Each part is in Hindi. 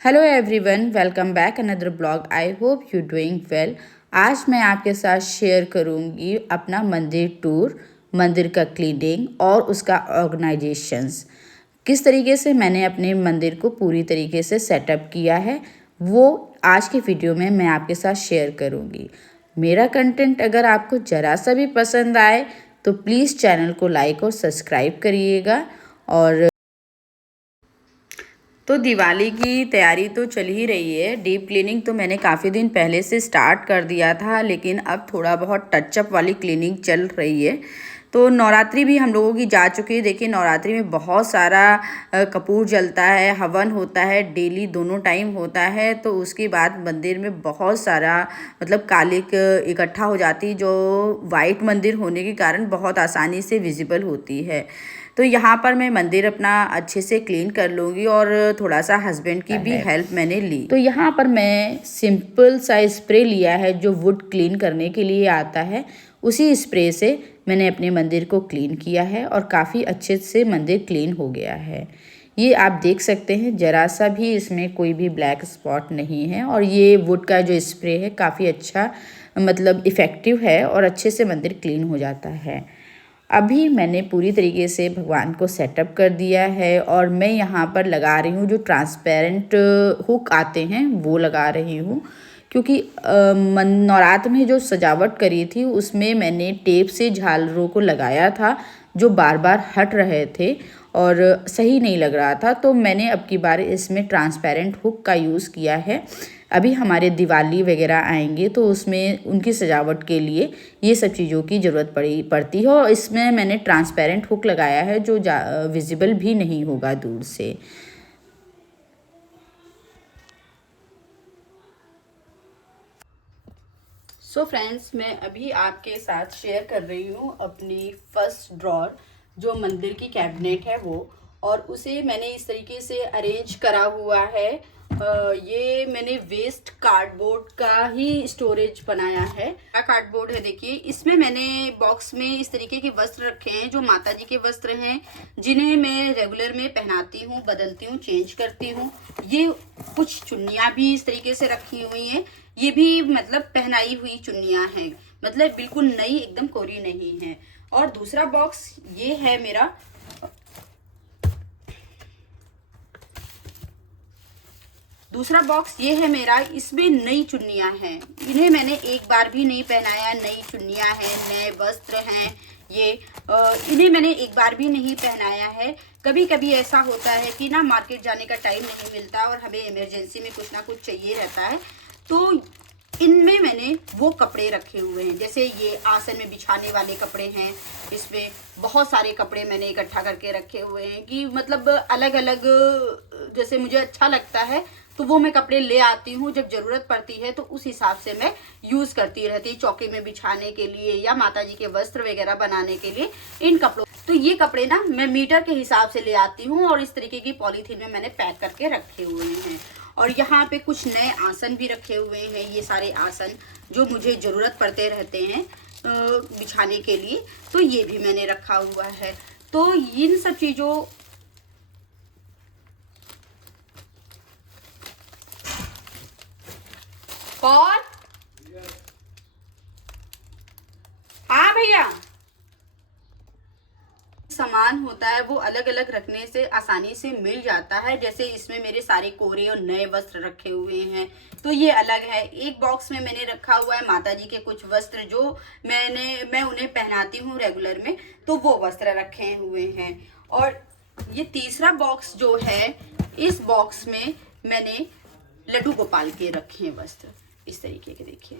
Hello everyone, welcome back another blog. I hope you doing well. आज मैं आपके साथ शेयर करूंगी अपना मंदिर टूर, मंदिर का क्लीनिंग और उसका ऑर्गेनाइजेशंस। किस तरीके से मैंने अपने मंदिर को पूरी तरीके से सेटअप किया है वो आज की वीडियो में मैं आपके साथ शेयर करूंगी। मेरा कंटेंट अगर आपको ज़रा सा भी पसंद आए तो प्लीज़ चैनल को लाइक और सब्सक्राइब करिएगा। और तो दिवाली की तैयारी तो चल ही रही है। डीप क्लीनिंग तो मैंने काफ़ी दिन पहले से स्टार्ट कर दिया था, लेकिन अब थोड़ा बहुत टचअप वाली क्लीनिंग चल रही है। तो नवरात्रि भी हम लोगों की जा चुकी है। देखिए, नवरात्रि में बहुत सारा कपूर जलता है, हवन होता है, डेली दोनों टाइम होता है। तो उसके बाद मंदिर में बहुत सारा मतलब कालिक इकट्ठा हो जाती, जो वाइट मंदिर होने के कारण बहुत आसानी से विजिबल होती है। तो यहाँ पर मैं मंदिर अपना अच्छे से क्लीन कर लूँगी और थोड़ा सा हस्बैंड की भी हेल्प मैंने ली। तो यहाँ पर मैं सिंपल सा स्प्रे लिया है जो वुड क्लीन करने के लिए आता है। उसी स्प्रे से मैंने अपने मंदिर को क्लीन किया है और काफ़ी अच्छे से मंदिर क्लीन हो गया है। ये आप देख सकते हैं, ज़रा सा भी इसमें कोई भी ब्लैक स्पॉट नहीं है। और ये वुड का जो स्प्रे है काफ़ी अच्छा मतलब इफ़ेक्टिव है और अच्छे से मंदिर क्लीन हो जाता है। अभी मैंने पूरी तरीके से भगवान को सेटअप कर दिया है और मैं यहाँ पर लगा रही हूँ जो ट्रांसपेरेंट हुक आते हैं वो लगा रही हूँ, क्योंकि नवरात्र में जो सजावट करी थी उसमें मैंने टेप से झालरों को लगाया था जो बार बार हट रहे थे और सही नहीं लग रहा था। तो मैंने अब की बार इसमें ट्रांसपेरेंट हुक का यूज़ किया है। अभी हमारे दिवाली वगैरह आएंगे तो उसमें उनकी सजावट के लिए ये सब चीज़ों की ज़रूरत पड़ती है। और इसमें मैंने ट्रांसपेरेंट हुक लगाया है जो विजिबल भी नहीं होगा दूर से। सो फ्रेंड्स, मैं अभी आपके साथ शेयर कर रही हूँ अपनी फर्स्ट ड्रॉर, जो मंदिर की कैबिनेट है वो। और उसे मैंने इस तरीके से अरेंज करा हुआ है। ये मैंने वेस्ट कार्डबोर्ड का ही स्टोरेज बनाया है। क्या कार्डबोर्ड है, देखिए। इसमें मैंने बॉक्स में इस तरीके के वस्त्र रखे हैं जो माता जी के वस्त्र हैं, जिन्हें मैं रेगुलर में पहनाती हूँ, बदलती हूँ, चेंज करती हूँ। ये कुछ चुन्नियाँ भी इस तरीके से रखी हुई हैं। ये भी मतलब पहनाई हुई चुन्नियां हैं, मतलब बिल्कुल नई, एकदम कोरी नहीं है। और दूसरा बॉक्स ये है मेरा। दूसरा बॉक्स ये है मेरा, इसमें नई चुन्नियां हैं। इन्हें मैंने एक बार भी नहीं पहनाया। नई चुन्नियां हैं, नए वस्त्र हैं ये। इन्हें मैंने एक बार भी नहीं पहनाया है। कभी कभी ऐसा होता है कि ना मार्केट जाने का टाइम नहीं मिलता और हमें इमरजेंसी में कुछ ना कुछ चाहिए रहता है, तो इनमें मैंने वो कपड़े रखे हुए हैं। जैसे ये आसन में बिछाने वाले कपड़े हैं, इसमें बहुत सारे कपड़े मैंने इकट्ठा करके रखे हुए हैं कि मतलब अलग अलग जैसे मुझे अच्छा लगता है तो वो मैं कपड़े ले आती हूँ। जब जरूरत पड़ती है तो उस हिसाब से मैं यूज करती रहती, चौके में बिछाने के लिए या माता जी के वस्त्र वगैरह बनाने के लिए इन कपड़ों। तो ये कपड़े ना मैं मीटर के हिसाब से ले आती हूँ और इस तरीके की पॉलीथीन में मैंने पैक करके रखे हुए हैं। और यहाँ पे कुछ नए आसन भी रखे हुए हैं। ये सारे आसन जो मुझे ज़रूरत पड़ते रहते हैं बिछाने के लिए, तो ये भी मैंने रखा हुआ है। तो इन सब चीज़ों कौन, हाँ भैया, सामान होता है वो अलग अलग रखने से आसानी से मिल जाता है। जैसे इसमें मेरे सारे कोरे और नए वस्त्र रखे हुए हैं, तो ये अलग है। एक बॉक्स में मैंने रखा हुआ है माता जी के कुछ वस्त्र जो मैं उन्हें पहनाती हूँ रेगुलर में, तो वो वस्त्र रखे हुए हैं। और ये तीसरा बॉक्स जो है, इस बॉक्स में मैंने लड्डू गोपाल के रखे हैं वस्त्र इस तरीके के। देखिए,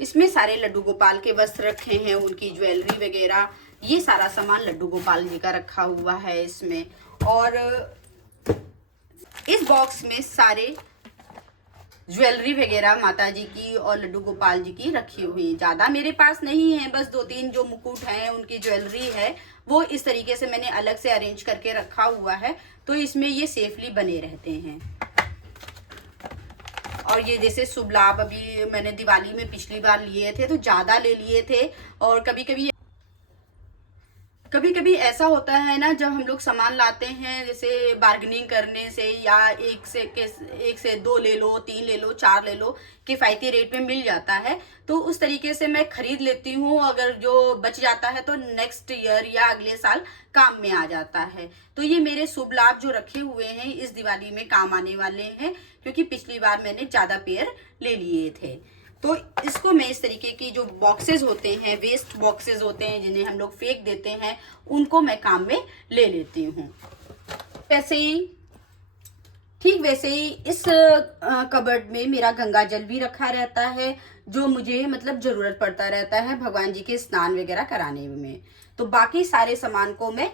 इसमें सारे लड्डू गोपाल के वस्त्र रखे हैं, उनकी ज्वेलरी वगैरह, ये सारा सामान लड्डू गोपाल जी का रखा हुआ है इसमें। और इस बॉक्स में सारे ज्वेलरी वगैरह माता जी की और लड्डू गोपाल जी की रखी हुई है। ज़्यादा मेरे पास नहीं है, बस 2-3 जो मुकुट हैं उनकी ज्वेलरी है, वो इस तरीके से मैंने अलग से अरेंज करके रखा हुआ है, तो इसमें ये सेफली बने रहते हैं। और ये जैसे शुभ लाभ अभी मैंने दिवाली में पिछली बार लिए थे तो ज़्यादा ले लिए थे, और कभी कभी कभी कभी ऐसा होता है ना, जब हम लोग सामान लाते हैं, जैसे बार्गेनिंग करने से या एक से दो ले लो, तीन ले लो, चार ले लो, किफ़ायती रेट में मिल जाता है, तो उस तरीके से मैं खरीद लेती हूँ। अगर जो बच जाता है तो नेक्स्ट ईयर या अगले साल काम में आ जाता है। तो ये मेरे शुभ लाभ जो रखे हुए हैं इस दिवाली में काम आने वाले हैं, क्योंकि पिछली बार मैंने ज़्यादा पेयर ले लिए थे। तो इसको मैं इस तरीके की जो बॉक्सेस होते हैं, वेस्ट बॉक्सेस होते हैं जिन्हें हम लोग फेंक देते हैं, उनको मैं काम में ले लेती हूँ। वैसे ही ठीक वैसे ही इस कबर्ड में मेरा गंगा जल भी रखा रहता है, जो मुझे मतलब ज़रूरत पड़ता रहता है भगवान जी के स्नान वगैरह कराने में। तो बाकी सारे सामान को मैं,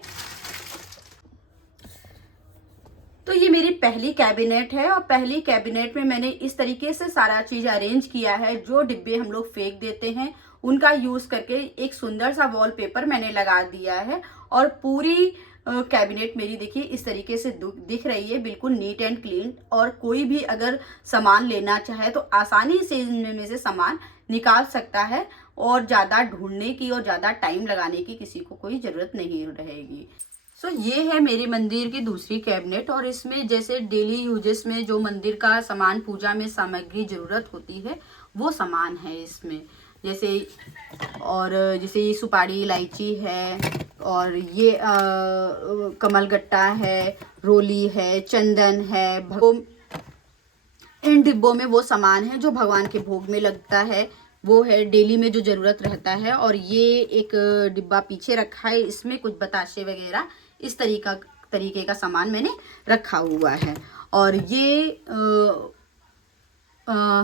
तो ये मेरी पहली कैबिनेट है, और पहली कैबिनेट में मैंने इस तरीके से सारा चीज़ अरेंज किया है। जो डिब्बे हम लोग फेंक देते हैं उनका यूज़ करके एक सुंदर सा वॉलपेपर मैंने लगा दिया है, और पूरी कैबिनेट मेरी देखिए इस तरीके से दिख रही है, बिल्कुल नीट एंड क्लीन। और कोई भी अगर सामान लेना चाहे तो आसानी से इनमें से सामान निकाल सकता है, और ज़्यादा ढूंढने की और ज़्यादा टाइम लगाने की किसी को कोई ज़रूरत नहीं रहेगी। सो ये है मेरे मंदिर की दूसरी कैबिनेट, और इसमें जैसे डेली यूजेस में जो मंदिर का सामान, पूजा में सामग्री ज़रूरत होती है वो सामान है इसमें। जैसे और जैसे ये सुपारी इलायची है, और ये कमलगट्टा है, रोली है, चंदन है। इन डिब्बों में वो सामान है जो भगवान के भोग में लगता है, वो है डेली में जो ज़रूरत रहता है। और ये एक डिब्बा पीछे रखा है, इसमें कुछ बताशे वगैरह इस तरीके का सामान मैंने रखा हुआ है। और ये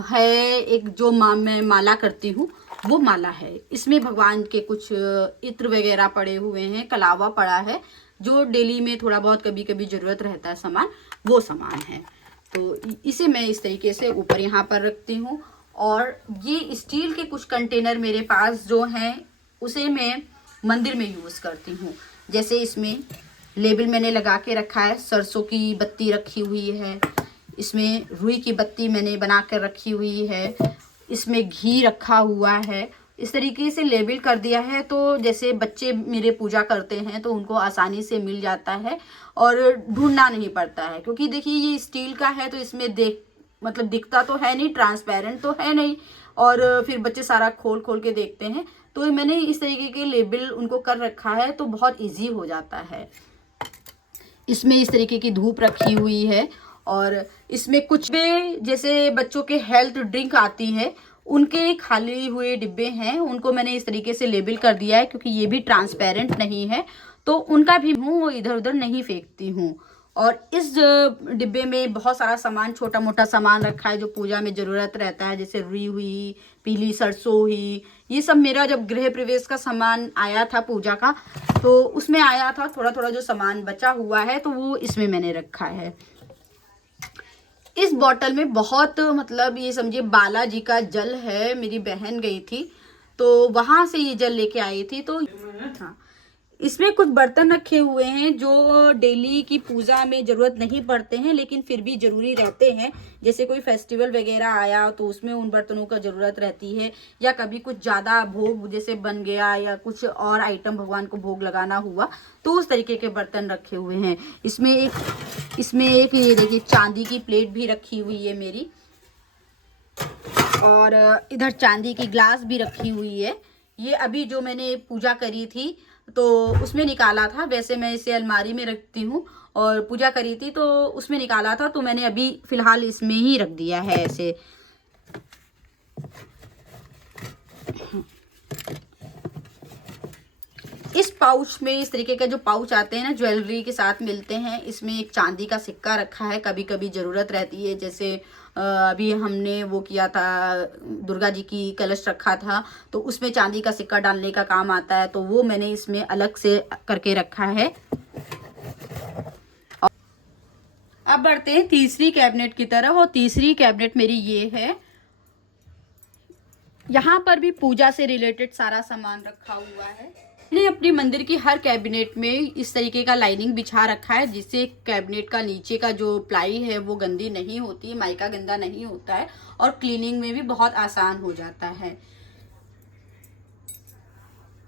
है एक जो मैं माला करती हूँ वो माला है। इसमें भगवान के कुछ इत्र वगैरह पड़े हुए हैं, कलावा पड़ा है, जो डेली में थोड़ा बहुत कभी कभी ज़रूरत रहता है सामान, वो सामान है। तो इसे मैं इस तरीके से ऊपर यहाँ पर रखती हूँ। और ये स्टील के कुछ कंटेनर मेरे पास जो हैं उसे मैं मंदिर में यूज़ करती हूँ। जैसे इसमें लेबल मैंने लगा के रखा है, सरसों की बत्ती रखी हुई है, इसमें रुई की बत्ती मैंने बना कर रखी हुई है, इसमें घी रखा हुआ है। इस तरीके से लेबल कर दिया है, तो जैसे बच्चे मेरे पूजा करते हैं तो उनको आसानी से मिल जाता है और ढूंढना नहीं पड़ता है। क्योंकि देखिए ये स्टील का है तो इसमें दिखता तो है नहीं, ट्रांसपेरेंट तो है नहीं, और फिर बच्चे सारा खोल खोल के देखते हैं। तो मैंने इस तरीके के लेबल उनको कर रखा है, तो बहुत ईजी हो जाता है। इसमें इस तरीके की धूप रखी हुई है, और इसमें कुछ भी जैसे बच्चों के हेल्थ ड्रिंक आती है उनके खाली हुए डिब्बे हैं, उनको मैंने इस तरीके से लेबल कर दिया है, क्योंकि ये भी ट्रांसपेरेंट नहीं है, तो उनका भी वो इधर उधर नहीं फेंकती हूँ। और इस डिब्बे में बहुत सारा सामान, छोटा मोटा सामान रखा है जो पूजा में ज़रूरत रहता है, जैसे रुई हुई, पीली सरसों हुई। ये सब मेरा जब गृह प्रवेश का सामान आया था पूजा का, तो उसमें आया था, थोड़ा थोड़ा जो सामान बचा हुआ है तो वो इसमें मैंने रखा है। इस बॉटल में बहुत मतलब ये समझिए बालाजी का जल है। मेरी बहन गई थी तो वहां से ये जल लेके आई थी। तो हाँ, इसमें कुछ बर्तन रखे हुए हैं जो डेली की पूजा में ज़रूरत नहीं पड़ते हैं, लेकिन फिर भी ज़रूरी रहते हैं। जैसे कोई फेस्टिवल वगैरह आया तो उसमें उन बर्तनों का ज़रूरत रहती है, या कभी कुछ ज़्यादा भोग जैसे बन गया या कुछ और आइटम भगवान को भोग लगाना हुआ, तो उस तरीके के बर्तन रखे हुए हैं। इसमें एक ये देखिए चांदी की प्लेट भी रखी हुई है मेरी, और इधर चांदी की ग्लास भी रखी हुई है। ये अभी जो मैंने पूजा करी थी तो उसमें निकाला था, वैसे मैं इसे अलमारी में रखती हूँ, और पूजा करी थी तो उसमें निकाला था, तो मैंने अभी फ़िलहाल इसमें ही रख दिया है ऐसे। इस पाउच में, इस तरीके का जो पाउच आते हैं ना, ज्वेलरी के साथ मिलते हैं, इसमें एक चांदी का सिक्का रखा है, कभी कभी ज़रूरत रहती है। जैसे अभी हमने वो किया था, दुर्गा जी की कलश रखा था, तो उसमें चांदी का सिक्का डालने का काम आता है, तो वो मैंने इसमें अलग से करके रखा है। अब बढ़ते हैं तीसरी कैबिनेट की तरफ, और तीसरी कैबिनेट मेरी ये है। यहाँ पर भी पूजा से रिलेटेड सारा सामान रखा हुआ है। मैंने अपनी मंदिर की हर कैबिनेट में इस तरीके का लाइनिंग बिछा रखा है, जिससे कैबिनेट का नीचे का जो प्लाई है वो गंदी नहीं होती, माइका गंदा नहीं होता है, और क्लीनिंग में भी बहुत आसान हो जाता है।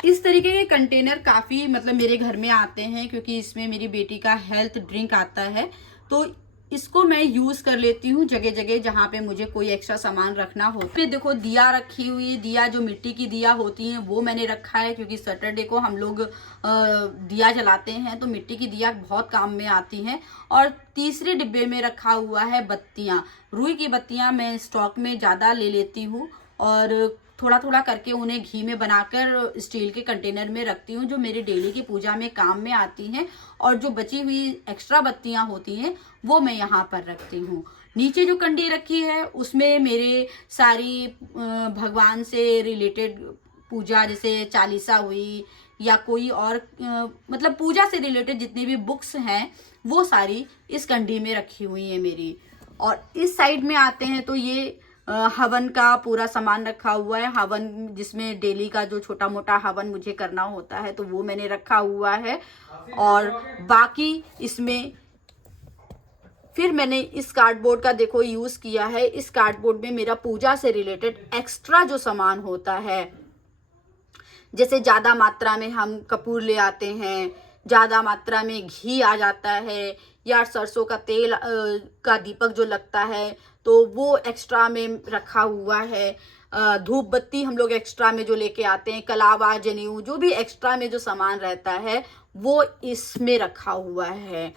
इस तरीके के कंटेनर काफ़ी मतलब मेरे घर में आते हैं, क्योंकि इसमें मेरी बेटी का हेल्थ ड्रिंक आता है, तो इसको मैं यूज़ कर लेती हूँ जगह जगह जहाँ पे मुझे कोई एक्स्ट्रा सामान रखना हो। फिर देखो दिया रखी हुई है, दिया जो मिट्टी की दिया होती हैं वो मैंने रखा है, क्योंकि सैटरडे को हम लोग दिया जलाते हैं, तो मिट्टी की दिया बहुत काम में आती हैं। और तीसरे डिब्बे में रखा हुआ है बत्तियाँ। रुई की बत्तियाँ मैं स्टॉक में ज़्यादा ले लेती हूँ और थोड़ा थोड़ा करके उन्हें घी में बनाकर स्टील के कंटेनर में रखती हूँ, जो मेरी डेली की पूजा में काम में आती हैं। और जो बची हुई एक्स्ट्रा बत्तियाँ होती हैं वो मैं यहाँ पर रखती हूँ। नीचे जो कंडी रखी है उसमें मेरे सारी भगवान से रिलेटेड पूजा, जैसे चालीसा हुई या कोई और मतलब पूजा से रिलेटेड जितनी भी बुक्स हैं वो सारी इस कंडी में रखी हुई हैं मेरी। और इस साइड में आते हैं तो ये हवन का पूरा सामान रखा हुआ है। हवन जिसमें डेली का जो छोटा मोटा हवन मुझे करना होता है तो वो मैंने रखा हुआ है। और बाकी इसमें फिर मैंने इस कार्डबोर्ड का देखो यूज़ किया है। इस कार्डबोर्ड में मेरा पूजा से रिलेटेड एक्स्ट्रा जो सामान होता है, जैसे ज़्यादा मात्रा में हम कपूर ले आते हैं, ज़्यादा मात्रा में घी आ जाता है, या सरसों का तेल का दीपक जो लगता है तो वो एक्स्ट्रा में रखा हुआ है। धूप बत्ती हम लोग एक्स्ट्रा में जो लेके आते हैं, कलावा जनेऊ जो भी एक्स्ट्रा में जो सामान रहता है वो इसमें रखा हुआ है।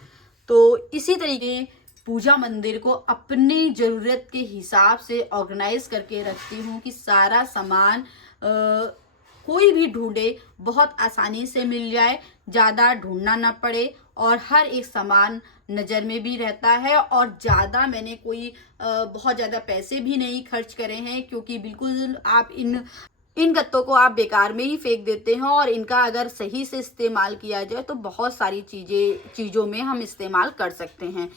तो इसी तरीके पूजा मंदिर को अपनी ज़रूरत के हिसाब से ऑर्गेनाइज करके रखती हूँ कि सारा सामान कोई भी ढूंढे बहुत आसानी से मिल जाए, ज़्यादा ढूंढना ना पड़े, और हर एक सामान नज़र में भी रहता है। और ज़्यादा मैंने कोई बहुत ज़्यादा पैसे भी नहीं खर्च करे हैं, क्योंकि बिल्कुल आप इन गत्तों को आप बेकार में ही फेंक देते हैं, और इनका अगर सही से इस्तेमाल किया जाए तो बहुत सारी चीज़ों में हम इस्तेमाल कर सकते हैं।